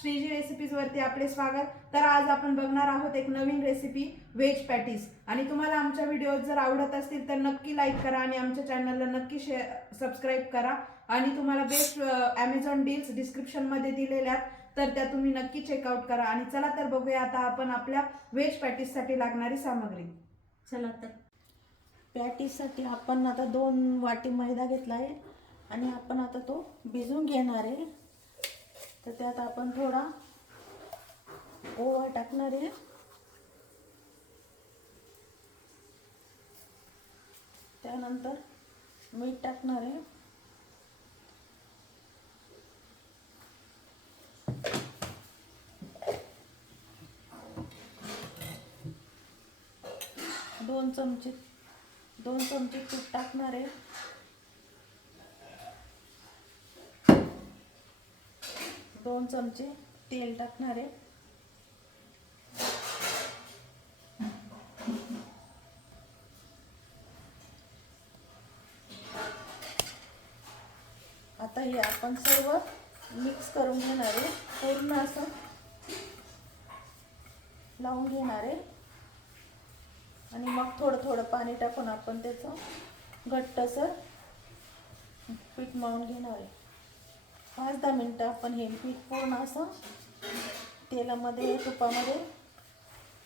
Shriji recipes वरती आपले स्वागत. तर आज आपण बघणार आहोत एक नवीन रेसिपी व्हेज पॅटीस आणि तुम्हाला आमच्या व्हिडिओ जर आवडत असतील तर नक्की लाईक करा आणि आमच्या चॅनलला नक्की शेअर सबस्क्राईब करा. आणि तुम्हाला बेस्ट ॲमेझॉन डील्स डिस्क्रिप्शनमध्ये दिलेल्या आहेत, तर त्या तुम्ही नक्की चेकआउट करा. आणि चला तर बघूया आता आपण आपल्या व्हेज पॅटीससाठी लागणारी सामग्री. चला तर. पॅटीसाठी आपण आता दोन वाटी मैदा घेतला आहे. आणि आपण आता तो भिजून घेणार आहे. तर त्यात आपण थोडा ओवा टाकणार आहे. त्यानंतर मीठ टाकणार आहे. दोन चमचे दोन चमचे तूप टाकणार आहे दोन चमचे तेल टाकणार आहे. आता हे आपण सर्व मिक्स करून घेणार आहे. पूर्ण असं लावून घेणार आहे. आणि मग थोडं थोडं पाणी टाकून आपण त्याचं घट्टसर पीठ मळून घेणार आहे. पाच दहा मिनटं आपण हे पीठ पूर्ण असं तेलामध्ये तुपामध्ये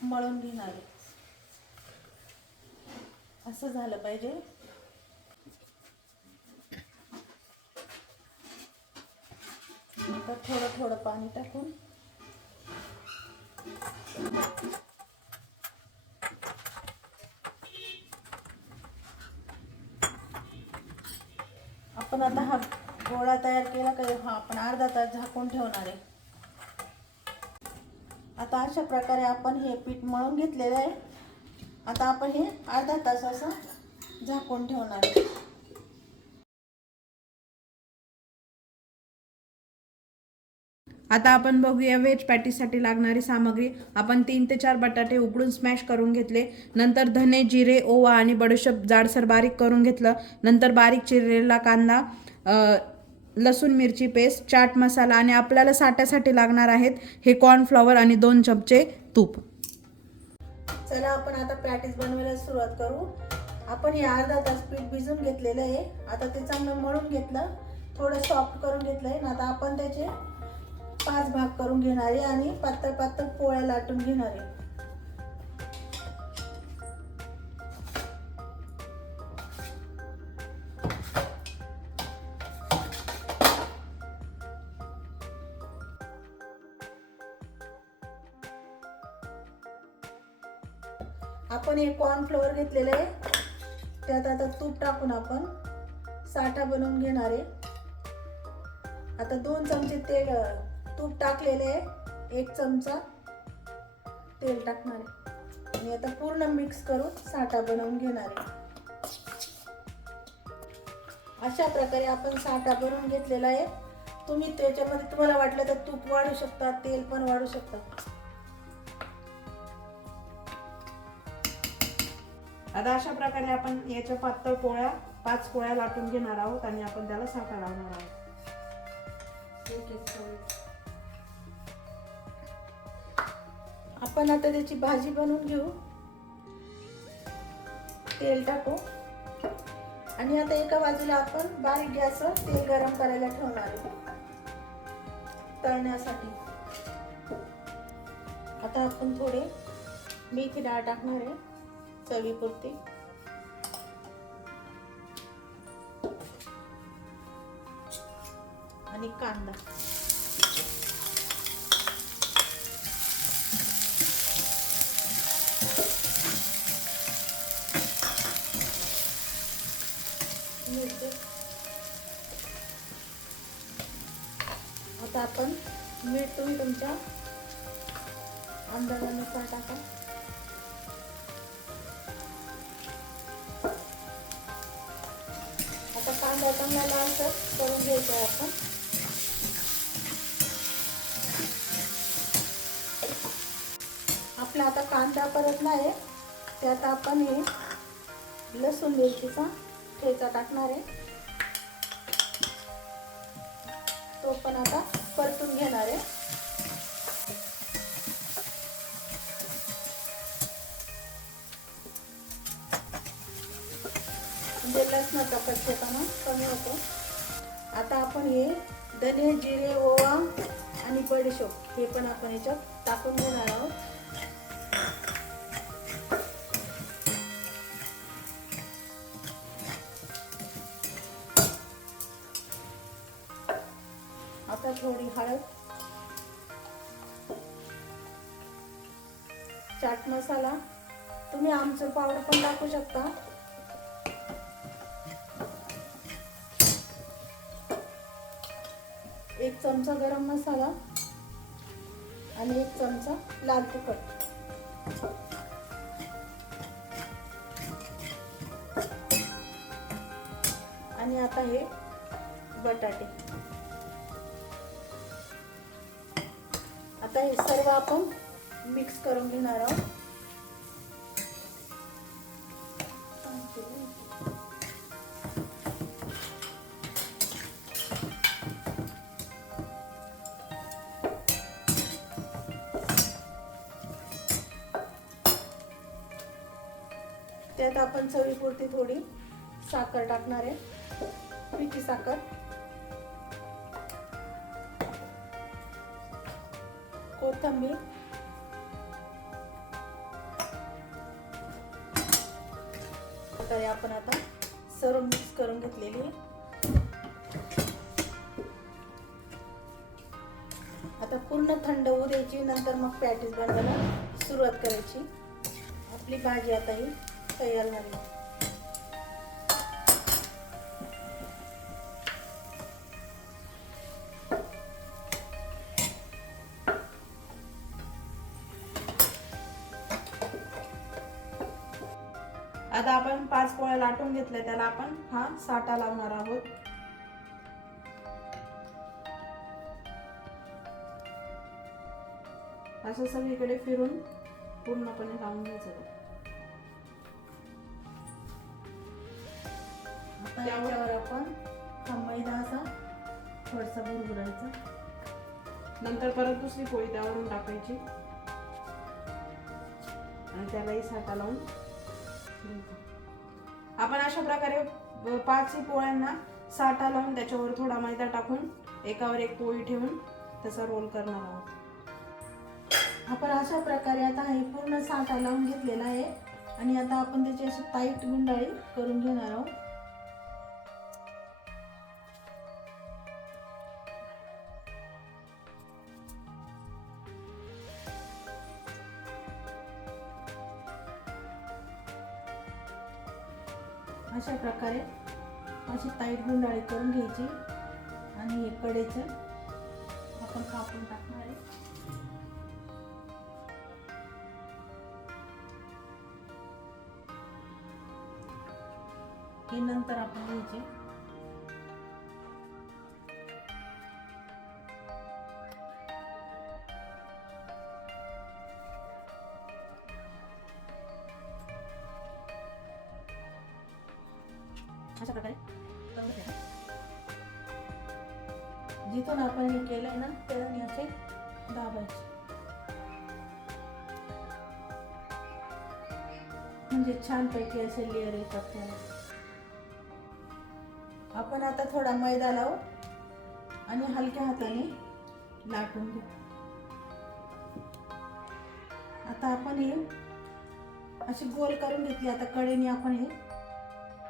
मळून घेणार आहे. असं झालं पाहिजे. तर थोडं थोडं पाणी टाकून आपण आता हा गोळा तयार केला का? हा आपण अर्धा तास झाकून ठेवणार आहे. आता अशा प्रकारे आपण हे पीठ मळून घेतलेलं आहे. आता आपण हे अर्धा तास असं झाकून ठेवणार आहे. आता आपण बघूया व्हेज पॅटीसाठी लागणारी सामग्री. आपण तीन ते चार बटाटे उकडून स्मॅश करून घेतले. नंतर धने जिरे ओवा आणि बडीशेप जाडसर बारीक करून घेतलं. नंतर बारीक चिरलेला कांदा लसूण मिरची पेस्ट चाट मसाला आणि आपल्याला साठ्यासाठी लागणार आहेत हे कॉर्नफ्लॉवर आणि दोन चमचे तूप. चला आपण आता पॅटीस बनवायला सुरुवात करू. आपण हे अर्धा तास पीठ भिजून घेतलेलं आहे. आता ते चांगलं मळून घेतलं. थोडं सॉफ्ट करून घेतलं आहे. आता आपण त्याचे पाच भाग करून घेणार आहे आणि पातळ पातळ पोळ्या लाटून घेणार आहे. फ्लोअर घेतलेलं आहे. त्यात आता तूप टाकून आपण साठा बनवून घेणार आहे. आता दोन चमचे तेल तूप टाकलेले आहे. एक चमचा तेल टाकणार आहे. आणि आता पूर्ण मिक्स करून साठा बनवून घेणार आहे. अशा प्रकारे आपण साठा बनवून घेतलेला आहे. तुम्ही त्याच्यामध्ये तुम्हाला वाटलं तर तूप वाढू शकता तेल पण वाढू शकता आता अशा प्रकारे आपण याच्या पातळ पोळ्या पाच पोळ्या लाटून घेणार आहोत आणि आपण त्याला साठा लावणार आहोत. आपण आता त्याची भाजी बनवून घेऊ. तेल टाकू. आणि आता एका बाजूला आपण बारीक गॅसवर तेल गरम करायला ठेवणार तळण्यासाठी. आता आपण थोडे मेथी डाळ टाकणार आहे. चवीपुरती. आणि कांदा. आता आपण मीठ तुम्ही तुमच्या अंदाजानुसार टाका. आता असं करून घ्यायचं आहे आपण. आपला आता कांदा परत नाही त्यात आपण हे लसूण मिरचीचा ठेचा टाकणार आहे. तो पण आता परतून घेणार आहे. म्हणजे लसणाचा कच्चेपणा कमी होतो. आता आपण हे धने जिरे ओवा आणि बडीशोप हे पण आपण याच्यात टाकून घेणार आहोत. आता थोडी हळद चाट मसाला. तुम्ही आमचं पावडर पण टाकू शकता. चमचा गरम मसाला आणि एक चमचा लाल तिखट. आणि आता हे बटाटे. आता हे सर्व आपण मिक्स करून घेणार आहोत. आता आपण चवीपुरती थोडी साखर टाकणार आहे. पिठी साखर. कोथिंबीर. प्रकारे आपण आता सर्व मिक्स करून घेतलेली आता पूर्ण थंड होऊ द्यायची नंतर मग पॅटीस बनवायला सुरुवात करायची. आपली भाजी आता ही तयार झाली. आता आपण पाच पोळ्या लाटून घेतल्या त्याला आपण हा साठा लावणार आहोत. असं सगळीकडे फिरून पूर्णपणे लावून घ्यायचं आपण हा मैदा असा थोडासा नंतर परत दुसरी पोळी त्यावरून टाकायची. आणि त्यालाही साठा लावून. आपण अशा प्रकारे पाचही पोळ्यांना साठा लावून त्याच्यावर थोडा मैदा टाकून एकावर एक पोळी ठेवून तसा रोल करणार आहोत. आपण अशा प्रकारे आता हे पूर्ण साठा लावून घेतलेला आहे. आणि आता आपण त्याची अशी टाईट गुंडाळी करून घेणार आहोत. अशा प्रकारे अशी ताईट गुंडाळी करून घ्यायची. आणि हे कडेचं आपण कापून टाकणार आहे. हे नंतर आपण घ्यायचे. अशा प्रकारे घ्या. जिथून आपण हे केलंय ना त्याने असे दाबायचे. म्हणजे छानपैकी असे लेअर येतात त्याला. आपण आता थोडा मैदा लावू आणि हलक्या हाताने लाटून घेऊ. आता आपण हे अशी गोल करून घेतली आता कडेने आपण हे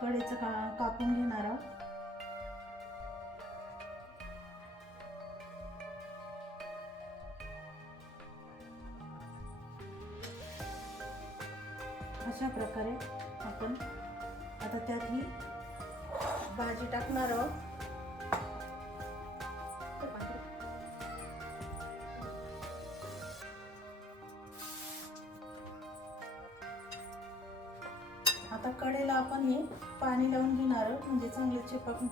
कडेचं का कापून घेणार आहोत? अशा प्रकारे आपण आता त्यात ही भाजी टाकणार आहोत. पाणी लावून घेणार म्हणजे चांगले चिपक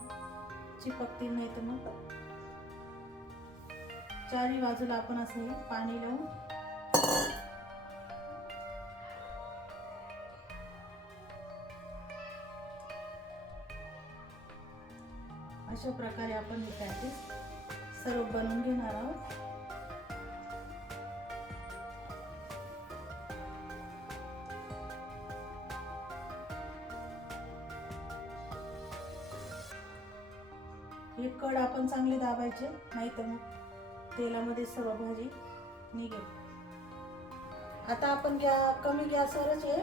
चिपकतील नाही तर मग. चारही बाजूला आपण असं पाणी लावून. अशा प्रकारे आपण हे पॅकेज सर्व बनवून घेणार आहोत. हे कड आपण चांगले दाबायचे नाहीतर मग तेलामध्ये सर्व भाजी निघेल. आता आपण गॅ कमी गॅसवरच हे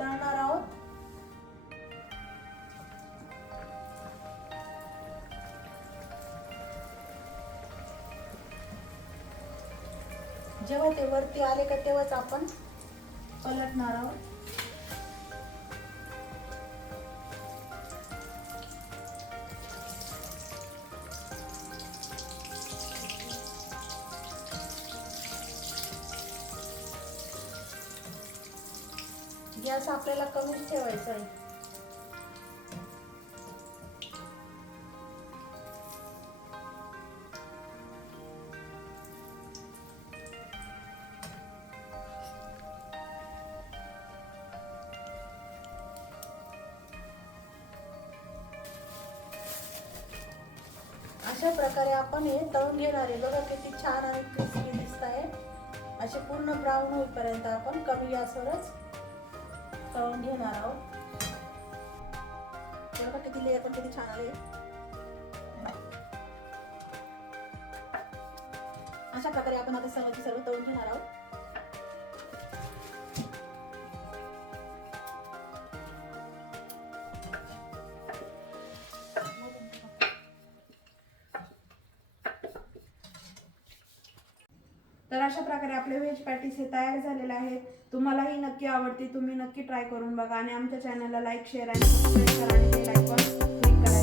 तळणार आहोत. जेव्हा ते वरती आले का तेव्हाच आपण पलटणार आहोत. गॅस आपल्याला कमीच ठेवायचा आहे. अशा प्रकारे आपण हे तळून घेणार आहे बघा किती छान आणि क्रिस्पी दिसत आहे. असे पूर्ण ब्राऊन होईपर्यंत आपण कमी गॅसवरच तळून घेणार आहोत. बघा किती लेअर पण किती छान आले. अशा प्रकारे आपण आता सर्वची सर्व तळून घेणार आहोत. तर अशा प्रकारे आपले व्हेज पॅटीस हे तयार झालेले आहेत. तुम्हालाही नक्की आवडते तुम्ही नक्की ट्राय करून बघा आणि आमच्या चॅनलला लाईक शेअर आणि सबस्क्राईब करा आणि क्लिक करा.